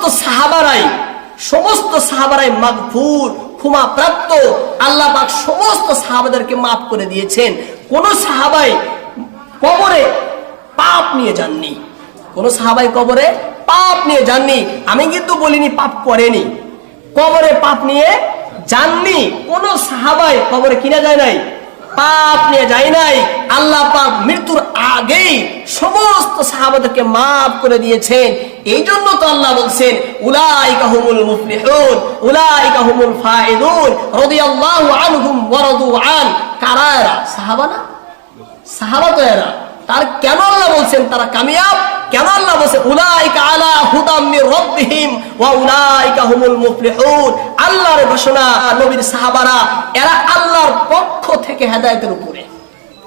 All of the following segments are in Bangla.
সমস্ত সাহাবারাই সমস্ত সাহাবারাই মাগফুর, ক্ষমা প্রাপ্ত, আল্লাহ পাক সমস্ত সাহাবাদেরকে মাফ করে দিয়েছেন। কোন সাহাবাই কবরে পাপ নিয়ে যাননি। কোন সাহাবাই কবরে পাপ নিয়ে যাননি। আমি কিন্তু বলিনি পাপ করেনি। কবরে পাপ নিয়ে যাননি। কোন সাহাবাই কবরে কিনা যায় নাই। পাপ নিয়ে যায় নাই। আল্লাহ পাক মৃত্যুর আগেই সমস্ত সাহাবাদেরকে মাফ করে দিয়েছেন। এই জন্য তো আল্লাহ বলছেন, উলাইকা হুমুল মুফলিহুন, উলাইকা হুমুল ফাইজুন রাদিয়াল্লাহু আনহুম ওয়া রাদু আন। কারা এরা? সাহাবা তো এরা। তার কেন আল্লাহ বলছেন, তারা কামিয়াব? কেন আল্লাহ বলছে, উলাইকা আলা হুদাম মির রাব্বিহিম ওয়া উলাইকা হুমুল মুফলিহুন। আল্লাহর ঘোষণা, নবীর সাহাবারা, এরা আল্লাহর পক্ষ থেকে হেদায়েতের উপরে।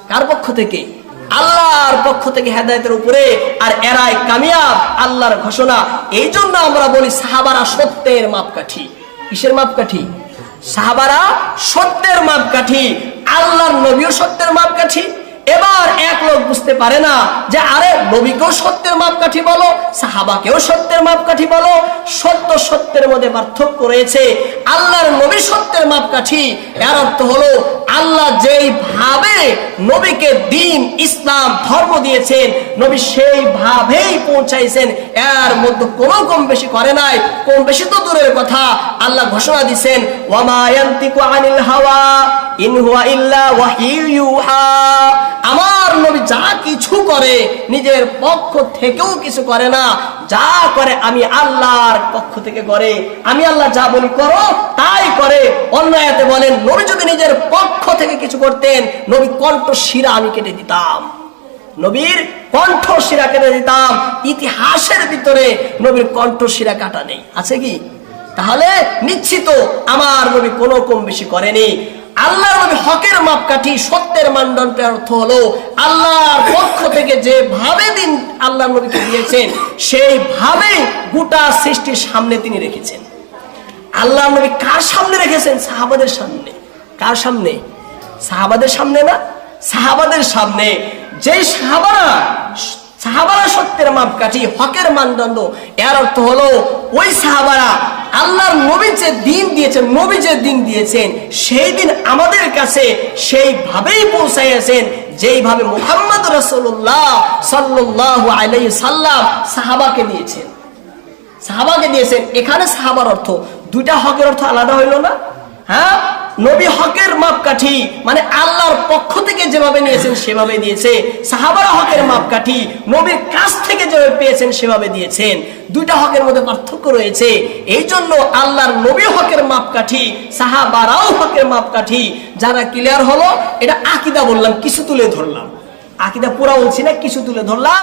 কার পক্ষ থেকে? আল্লাহর পক্ষ থেকে হেদায়েতের উপরে। আর এরাই কামিয়াব, আল্লাহর ঘোষণা। এই জন্য আমরা বলি সাহাবারা সত্যের মাপকাঠি। কিসের মাপকাঠি? সাহাবারা সত্যের মাপকাঠি। আল্লাহর নবীও সত্যের মাপকাঠি। এবার এক লোক বুঝতে পারে না যে, আরে, নবীকেও সত্যের মাপকাঠি বলো, সাহাবাকেও সত্যের মাপকাঠি বলো, সত্য সত্যের মধ্যে পার্থক্য রয়েছে। আল্লাহর নবী সত্যের মাপকাঠি। এর অর্থ হলো, আল্লাহ যেই ভাবে নবীকে দিন, ইসলাম, ধর্ম দিয়েছেন, নবী সেই ভাবেই পৌঁছাইছেন। এর মধ্যে কোনো কম বেশি করে নাই, কম বেশি তো দূরের কথা। আল্লাহ ঘোষণা দিছেন, ওয়ামা ইয়ান্তিকু আনিল হাওয়া, ইন হুয়া ইল্লা ওয়াহিয়ু ইউহা আমার নবী যা কিছু করে নিজের পক্ষ থেকেও কিছু করে না। যা করে আমি আল্লাহর পক্ষ থেকে করে। আমি আল্লাহ যা বলি করো, তাই করে। অন্য আয়াতে বলেন, নবী যদি নিজের পক্ষ থেকে কিছু করতেন, নবী কণ্ঠ শিরা আমি কেটে দিতাম। নবীর কণ্ঠ শিরা কেটে দিতাম। ইতিহাসের ভিতরে নবীর কণ্ঠ শিরা কাটা নেই। আছে কি? তাহলে নিশ্চিত আমার নবী কোনো কম বেশি করেনি। আল্লাহ হকের মাপকাঠি, সত্যের মানদণ্ডের অর্থ হলো আল্লাহর পক্ষ থেকে যে ভাবে দিন আল্লাহ নবীকে দিয়েছেন, সেই ভাবে গোটা সৃষ্টির সামনে তিনি রেখেছেন। আল্লাহ নবী কার সামনে রেখেছেন? সাহাবাদের সামনে। কার সামনে? সাহাবাদের সামনে না? সাহাবাদের সামনে। যে সাহাবারা সাহাবারা সত্যের মাপকাঠি, হকের মানদণ্ড, এর অর্থ হলো ওই সাহাবারা আল্লাহর নবী যে দিন দিয়েছেন, নবী যে দিন দিয়েছেন, সেই দিন আমাদের কাছে সেইভাবেই পৌঁছাইয়াছেন, যেইভাবে মোহাম্মদ রসুল্লাহ সাল্লাহ আলাই সাল্লাম সাহাবাকে দিয়েছেন। সাহাবাকে দিয়েছেন। এখানে সাহাবার অর্থ, দুইটা হকের অর্থ আলাদা হইল না? হ্যাঁ? নবী হকের মাপকাঠি মানে আল্লাহর পক্ষ থেকে যেভাবে নিয়েছেন সেভাবে দিয়েছে। সাহাবারা হকের মাপকাঠি, নবীর কাছ থেকে যেভাবে পেয়েছেন সেভাবে দিয়েছেন। দুইটা হকের মধ্যে পার্থক্য রয়েছে। এই জন্য আল্লাহর নবী হকের মাপকাঠি, সাহাবারাও হকের মাপকাঠি, যারা ক্লিয়ার হলো, এটা আকিদা বললাম, কিছু তুলে ধরলাম। আকিদা পুরা বলছি না, কিছু তুলে ধরলাম।